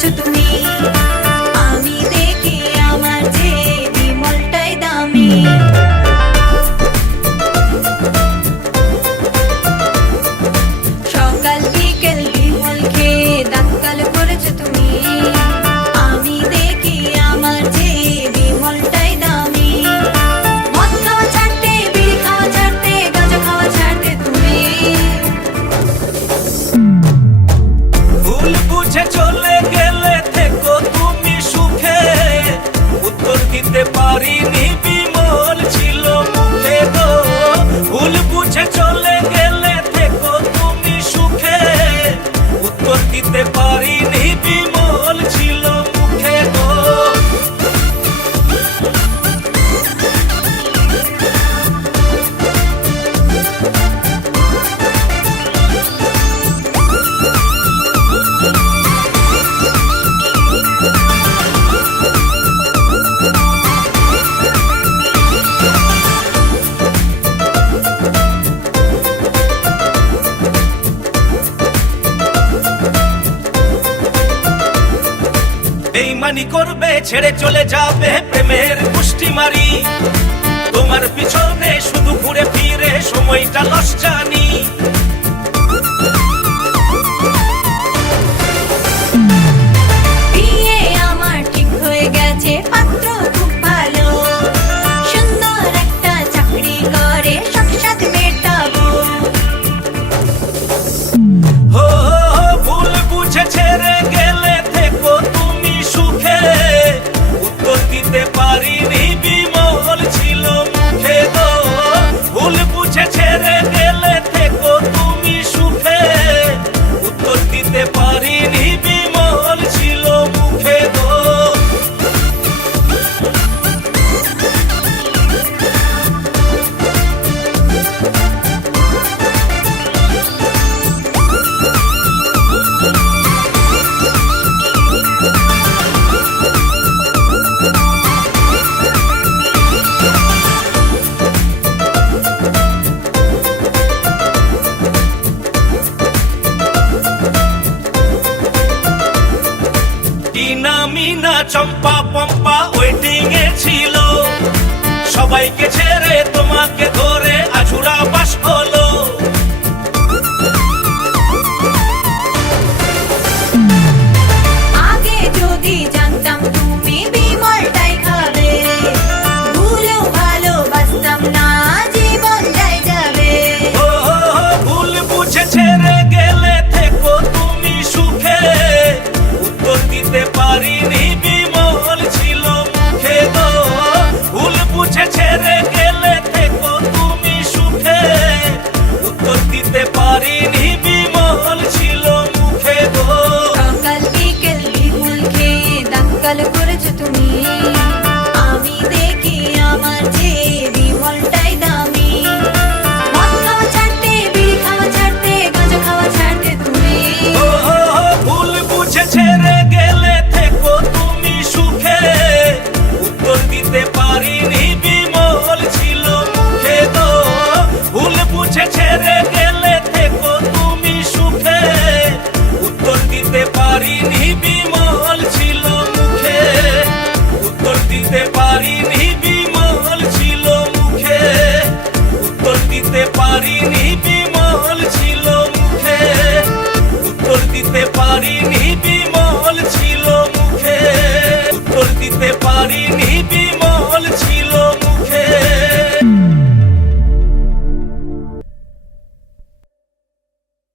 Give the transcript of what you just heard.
করেছো তুমি। আমি দেখি আমার যে বিমলটাই দামি। সকাল বিকেল বিমল খেয়ে দাঁত কালো করেছো তুমি। আমি দেখি আমার যে বিমলটাই দামি। মদ খাওয়া ছাড়তে, বিড়ি খাওয়া ছাড়তে, গাঁজা খাওয়া ছাড়তে তুমি। ভুল বুঝে চলে গেলে থেকো তুমি সুখে, উত্তর দিতে পারিনি বিমল ছিল মুখে গো। ভুল বুঝে চলে গেলে থেকো তুমি সুখে, উত্তর দিতে পারিনি বিমল ছিল মুখে গো। বেইমানি করবে, ছেড়ে চলে যাবে প্রেমের পুষ্টি মারি। তোমার পিছনে শুধু ঘুরে ফিরে সময়টা লস জানি। বিয়ে আমার ঠিক হয়ে গেছে, পাত্র খুব ভালো। সুন্দর একটা চাকরি করে সংসার মেটাবো। হো ভুল বুঝে ছেড়ে গেলে থেকো তুমি সুখে, উত্তর দিতে পারিনি বিমল ছিল মুখে গো। ভুল বুঝে ছেড়ে গেলে থেকো তুমি সুখে, উত্তর দিতে পারিনি বিমল ছিল মুখে গো। টিনা মিনা চম্পা পম্পা ওয়েটিং এ ছিল, সবাইকে ছেড়ে তোমাকে ধরে আছুরা বাস হলো। আগে যদি জানতাম তুমি বিমলটাই খাবে, ভুলেও ভালোবাসতাম না, জীবন যাই যাবে। ও ভুল বুঝে ছেড়ে গেলে থেকো তুমি সুখে, উত্তর দিতে পারিনি বিমল ছিল মুখে গো। ভুল বুঝে ছেড়ে গেলে থেকো তুমি সুখে, উত্তর দিতে পারিনি বিমল ছিল মুখে গো। সকাল বিকেল বিমল খেয়ে দাঁত কালো করেছো তুমি। আমি দেখি আমার যে বিমলটাই দামি। মদ খাওয়া ছাড়তে, বিড়ি খাওয়া ছাড়তে, গাঁজা খাওয়া ছাড়তে তুমি। ও ভুল বুঝে ছেড়ে গেলে থেকো তুমি সুখে, উত্তর দিতে পারিনি বিমল ছিল মুখে গো। ভুল বুঝে ছেড়ে গেলে থেকো তুমি সুখে, উত্তর দিতে পারিনি বিমল ছিল মুখে। উত্তর দিতে পারিনি বিমল ছিল মুখে। উত্তর দিতে পারিনি বিমল ছিল মুখে। উত্তর দিতে পারিনি।